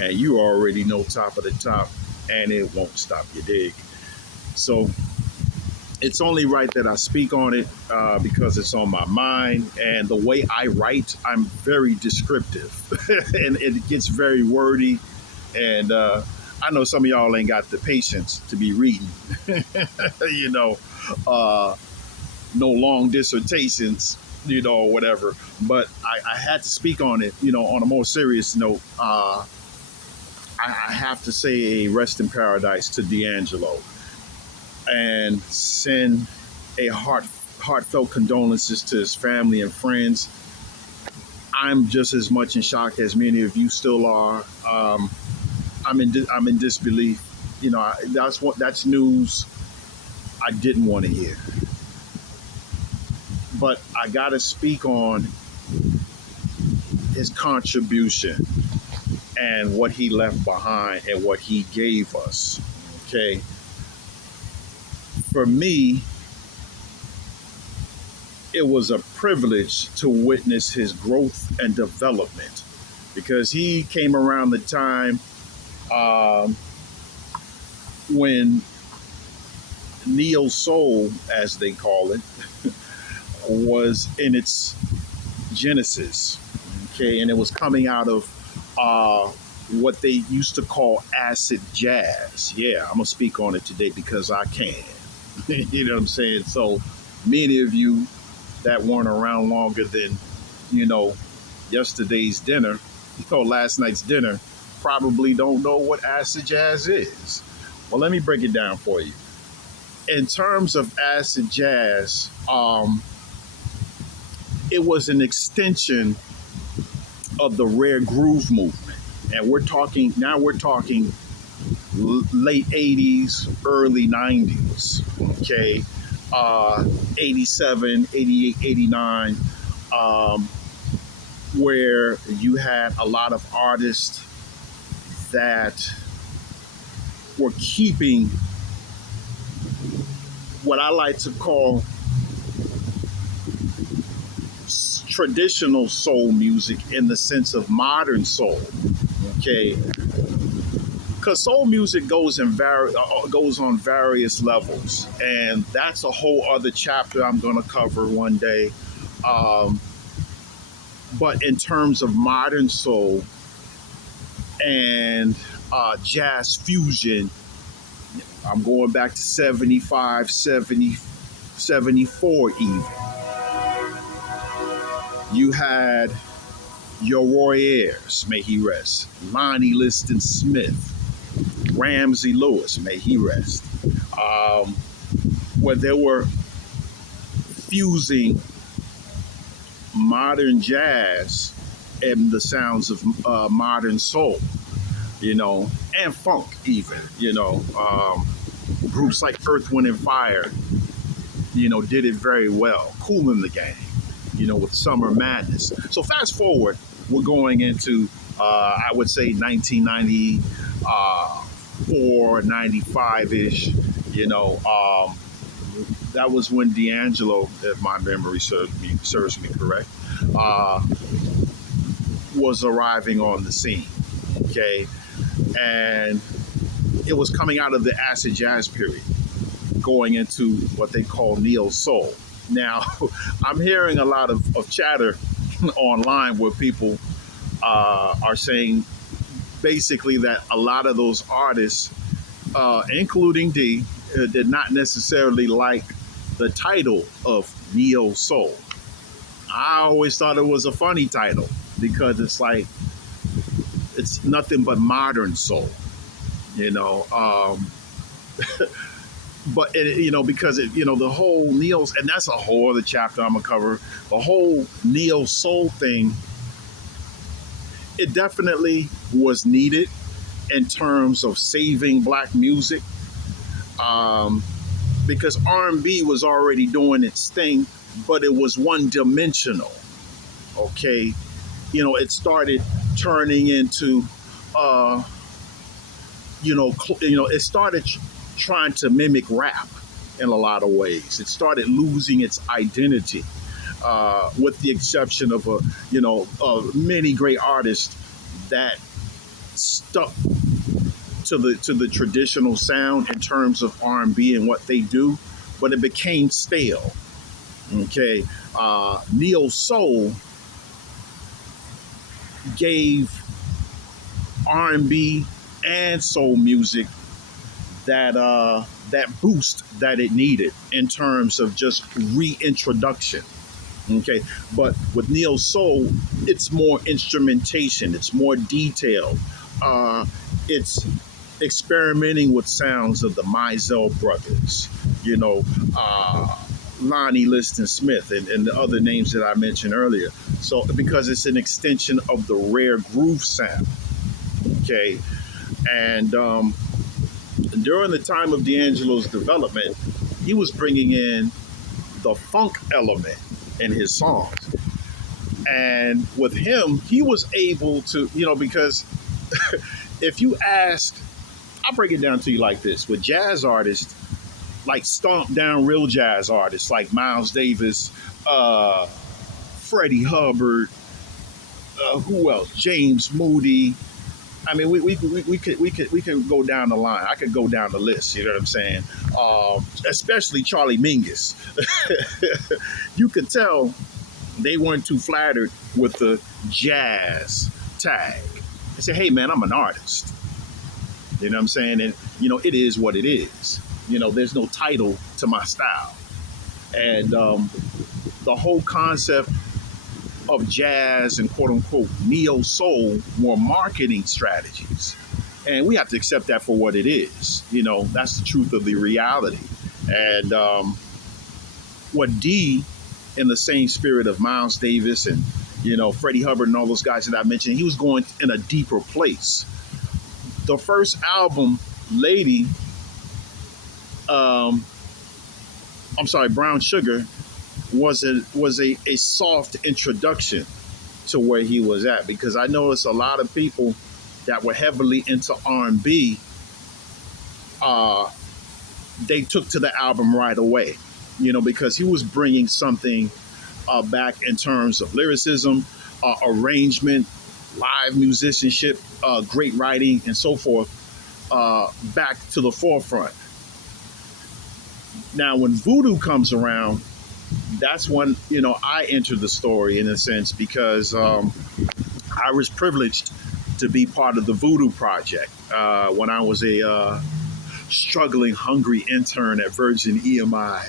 and you already know top of the top, and it won't stop, you dig? So it's only right that I speak on it because it's on my mind. And the way I write, I'm very descriptive and it gets very wordy. And I know some of y'all ain't got the patience to be reading, you know, uh, no long dissertations, or whatever. But I had to speak on it, on a more serious note. I have to say a rest in paradise to D'Angelo and send a heartfelt condolences to his family and friends. I'm just as much in shock as many of you still are. I'm in disbelief. That's news I didn't want to hear. But I got to speak on his contribution and what he left behind and what he gave us. Okay. For me, it was a privilege to witness his growth and development because he came around the time when neo soul, as they call it, was in its genesis. Okay, and it was coming out of what they used to call acid jazz. Yeah, I'm gonna speak on it today because I can. You know what I'm saying? So many of you that weren't around longer than, yesterday's dinner, last night's dinner, probably don't know what acid jazz is. Well, let me break it down for you. In terms of acid jazz, it was an extension of the rare groove movement. And we're talking late 80s, early 90s, okay? 87, 88, 89, where you had a lot of artists that were keeping what I like to call traditional soul music in the sense of modern soul, okay? Because soul music goes on various levels, and that's a whole other chapter I'm going to cover one day. But in terms of modern soul and jazz fusion, I'm going back to 75, 70, 74 even. You had your Roy Ayers, may he rest, Lonnie Liston Smith, Ramsey Lewis, may he rest, where they were fusing modern jazz and the sounds of modern soul, and funk even, groups like Earth, Wind and Fire, did it very well. Kool and the Gang, with Summer Madness. So fast forward, we're going into, I would say 1994, 95-ish, that was when D'Angelo, if my memory serves me correct, was arriving on the scene, okay? And it was coming out of the acid jazz period, going into what they call neo soul. Now, I'm hearing a lot of chatter online where people are saying basically that a lot of those artists, including D, did not necessarily like the title of neo soul. I always thought it was a funny title because it's like, it's nothing but modern soul, but because the whole neo, and that's a whole other chapter I'm gonna cover. The whole neo soul thing, it definitely was needed in terms of saving black music, because R&B was already doing its thing, but it was one dimensional. Okay, it started turning into, it started trying to mimic rap in a lot of ways. It started losing its identity, with the exception of many great artists that stuck to the traditional sound in terms of R&B and what they do, but it became stale. Okay, neo soul gave R&B and soul music that boost that it needed in terms of just reintroduction. Okay, but with neo soul, it's more instrumentation, it's more detailed. It's experimenting with sounds of the Mizell brothers, you know, Lonnie Liston Smith, and the other names that I mentioned earlier. So because it's an extension of the rare groove sound. Okay, and during the time of D'Angelo's development, he was bringing in the funk element in his songs. And with him, he was able to, because if you ask, I'll break it down to you like this: with jazz artists, like stomp down real jazz artists like Miles Davis, Freddie Hubbard, who else? James Moody. I mean, we can go down the line. I could go down the list. You know what I'm saying? Especially Charlie Mingus. You could tell they weren't too flattered with the jazz tag. They said, "Hey, man, I'm an artist." You know what I'm saying? And it is what it is. There's no title to my style, and the whole concept of jazz and quote unquote neo soul were marketing strategies. And we have to accept that for what it is. That's the truth of the reality. And what D, in the same spirit of Miles Davis and, Freddie Hubbard and all those guys that I mentioned, he was going in a deeper place. The first album, Lady, Brown Sugar, was a soft introduction to where he was at, because I noticed a lot of people that were heavily into R&B, they took to the album right away, because he was bringing something back in terms of lyricism, arrangement, live musicianship, great writing, and so forth, back to the forefront. Now, when Voodoo comes around, that's when I entered the story in a sense, because I was privileged to be part of the Voodoo Project when I was a struggling, hungry intern at Virgin EMI.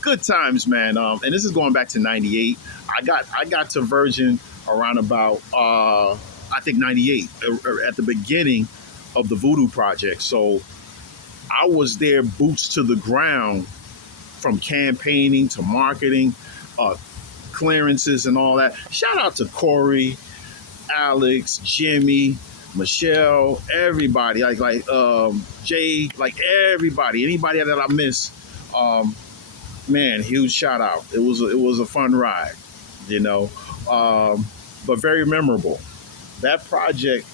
Good times, man. And this is going back to '98. I got to Virgin around about I think '98, at the beginning of the Voodoo Project. So I was there, boots to the ground, from campaigning to marketing, clearances and all that. Shout out to Corey, Alex, Jimmy, Michelle, everybody, like Jay, like everybody, anybody that I miss. Man, huge shout out. It was a fun ride, but very memorable. That project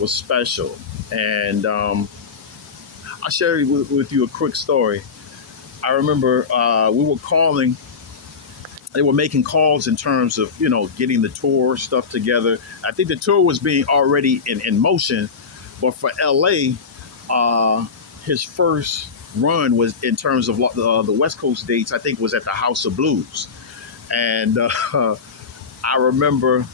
was special, and I'll share with you a quick story. I remember we were calling. They were making calls in terms of, getting the tour stuff together. I think the tour was being already in motion, but for LA, his first run was in terms of the West Coast dates, I think was at the House of Blues. And I remember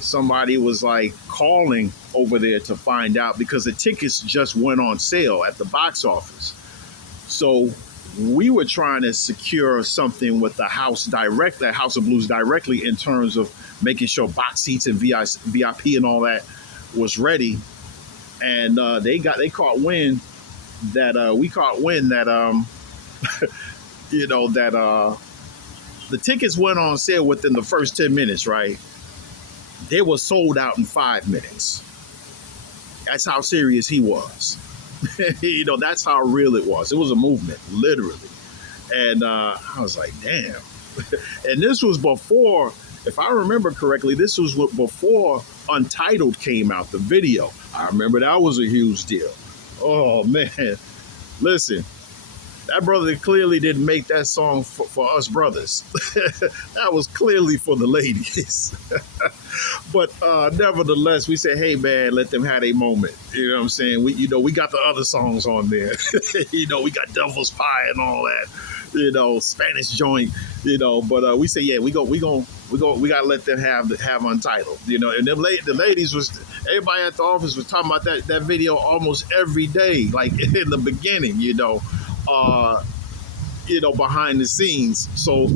somebody was like calling over there to find out, because the tickets just went on sale at the box office. So we were trying to secure something with the House of Blues directly, in terms of making sure box seats and VIP and all that was ready. And they caught wind that the tickets went on sale within the first 10 minutes, right? They were sold out in 5 minutes. That's how serious he was. That's how real it was. It was a movement, literally. And I was like, damn. And this was before, if I remember correctly, this was before Untitled came out, the video. I remember that was a huge deal. Oh, man. Listen, that brother clearly didn't make that song for us brothers. That was clearly for the ladies. But nevertheless, we say, hey man, let them have a moment. You know what I'm saying? We got the other songs on there. We got Devil's Pie and all that. Spanish joint. But we say, yeah, we gotta let them have Untitled. And the ladies was everybody at the office was talking about that video almost every day, like in the beginning. Behind the scenes. So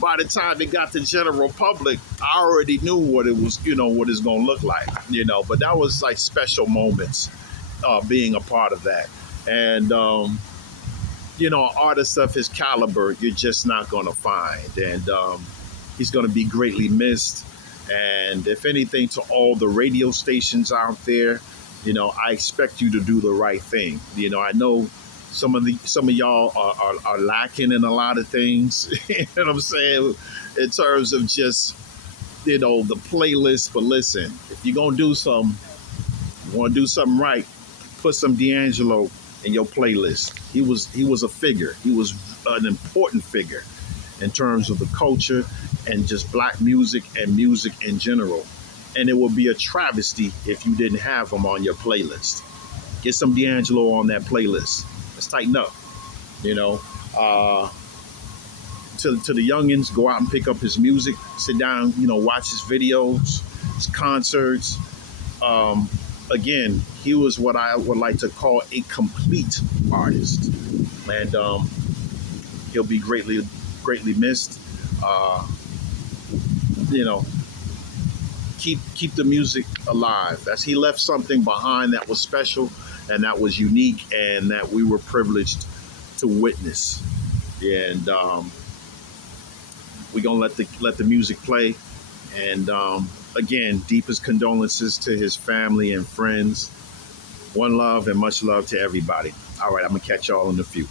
by the time it got to general public, I already knew what it was, what it's gonna look like, But that was like special moments, being a part of that, and an artist of his caliber, you're just not gonna find, and he's gonna be greatly missed. And if anything, to all the radio stations out there, I expect you to do the right thing. I know some of y'all are lacking in a lot of things. You know what I'm saying? In terms of just the playlist. But listen, if you're gonna do something, you want to do something right, put some D'Angelo in your playlist. He was a figure. He was an important figure in terms of the culture and just black music and music in general. And it would be a travesty if you didn't have him on your playlist. Get some D'Angelo on that playlist. Let's tighten up. To the youngins, go out and pick up his music, sit down, watch his videos, his concerts. Again, he was what I would like to call a complete artist, and he'll be greatly missed. Keep the music alive. He left something behind that was special and that was unique and that we were privileged to witness. And we're gonna let the music play. And again, deepest condolences to his family and friends. One love and much love to everybody. All right, I'm gonna catch y'all in a few.